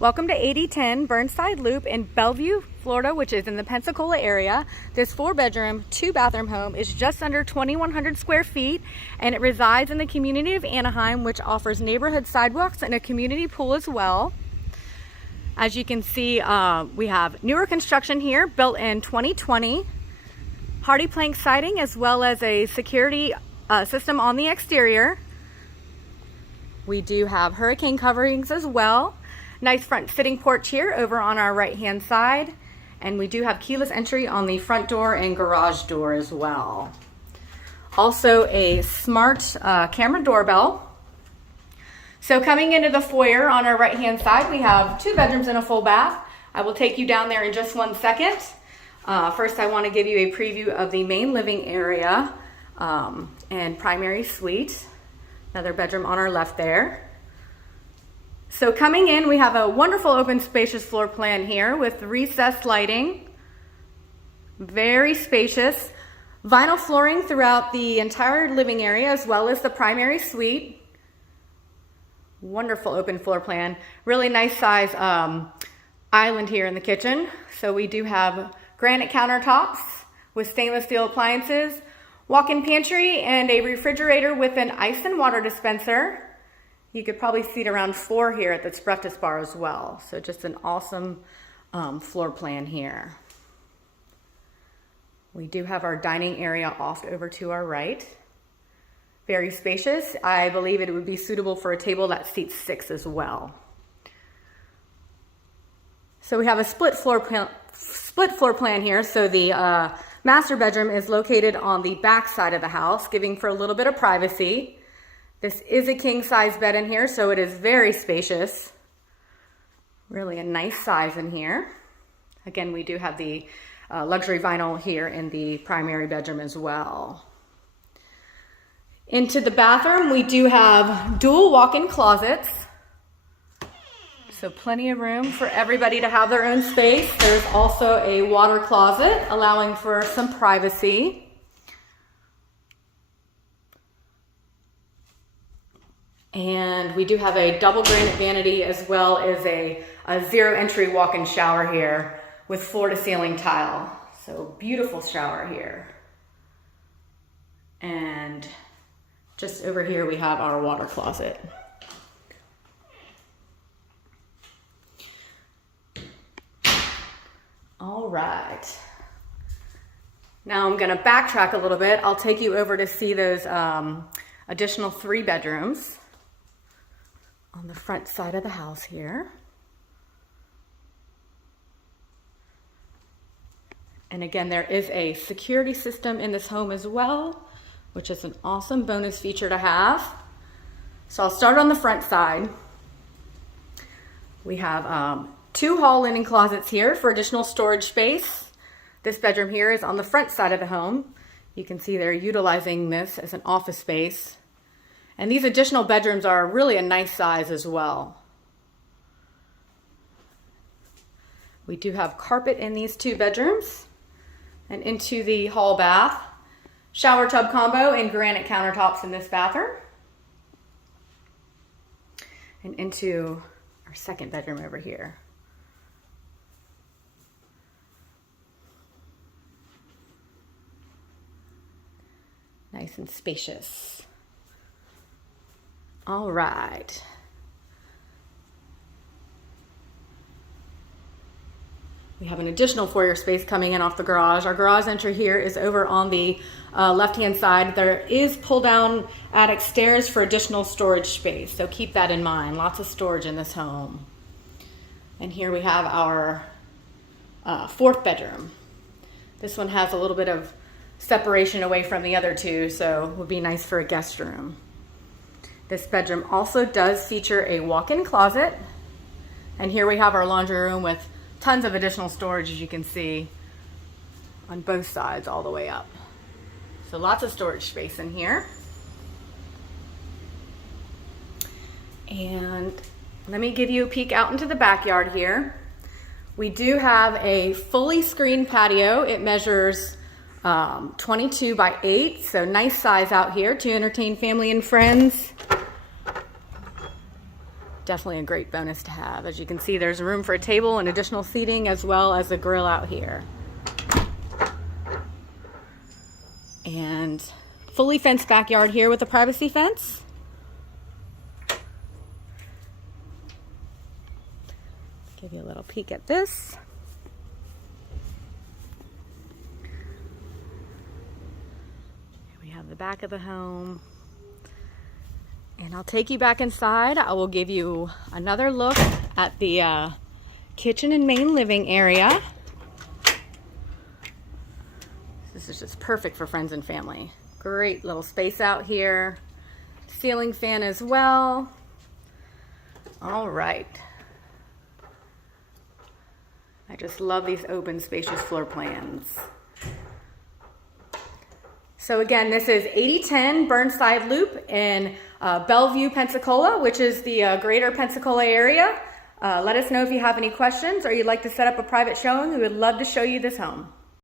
Welcome to 8010 Burnside Loop in Bellview, Florida, which is in the Pensacola area. This 4-bedroom, 2-bathroom home is just under 2,100 square feet, and it resides in the community of Anaheim, which offers neighborhood sidewalks and a community pool as well. As you can see, we have newer construction here, built in 2020, hardy plank siding, as well as a security system on the exterior. We do have hurricane coverings as well. Nice front sitting porch here over on our right hand side, and we do have keyless entry on the front door and garage door as well. Also a smart camera doorbell. So coming into the foyer on our right hand side, we have 2 bedrooms and a full bath. I will take you down there in just 1 second. First, I want to give you a preview of the main living area and primary suite. Another bedroom on our left there. So coming in, we have a wonderful open spacious floor plan here with recessed lighting. Very spacious. Vinyl flooring throughout the entire living area as well as the primary suite. Wonderful open floor plan. Really nice size island here in the kitchen. So we do have granite countertops with stainless steel appliances, walk-in pantry, and a refrigerator with an ice and water dispenser. You could probably seat around 4 here at the breakfast bar as well. So just an awesome floor plan here. We do have our dining area off over to our right. Very spacious. I believe it would be suitable for a table that seats 6 as well. So we have a split floor plan here. So the master bedroom is located on the back side of the house, giving for a little bit of privacy. This is a king size bed in here, so it is very spacious. Really a nice size in here. Again, we do have the luxury vinyl here in the primary bedroom as well. Into the bathroom, we do have dual walk-in closets. So plenty of room for everybody to have their own space. There's also a water closet, allowing for some privacy. And we do have a double granite vanity as well as a zero entry walk-in shower here with floor to ceiling tile. So beautiful shower here. And just over here we have our water closet. All right. Now I'm going to backtrack a little bit. I'll take you over to see those additional 3 bedrooms on the front side of the house here. And again, there is a security system in this home as well, which is an awesome bonus feature to have. So I'll start on the front side. We have 2 hall linen closets here for additional storage space. This bedroom here is on the front side of the home. You can see they're utilizing this as an office space. And these additional bedrooms are really a nice size as well. We do have carpet in these 2 bedrooms. And into the hall bath. Shower tub combo and granite countertops in this bathroom. And into our second bedroom over here. Nice and spacious. All right. We have an additional foyer space coming in off the garage. Our garage entry here is over on the left-hand side. There is pull-down attic stairs for additional storage space, so keep that in mind. Lots of storage in this home. And here we have our 4th bedroom. This one has a little bit of separation away from the other 2, so it would be nice for a guest room. This bedroom also does feature a walk-in closet. And here we have our laundry room with tons of additional storage, as you can see, on both sides all the way up. So lots of storage space in here. And let me give you a peek out into the backyard here. We do have a fully screened patio. It measures 22 by 8, so nice size out here to entertain family and friends. definitely a great bonus to have. As you can see, there's room for a table and additional seating, as well as a grill out here. And fully fenced backyard here with a privacy fence. Give you a little peek at this. Here we have the back of the home. And I'll take you back inside. I will give you another look at the kitchen and main living area. This is just perfect for friends and family. Great little space out here. Ceiling fan as well. All right. I just love these open, spacious floor plans. So again, this is 8010 Burnside Loop in Bellview, Pensacola, which is the greater Pensacola area. Let us know if you have any questions or you'd like to set up a private showing. We would love to show you this home.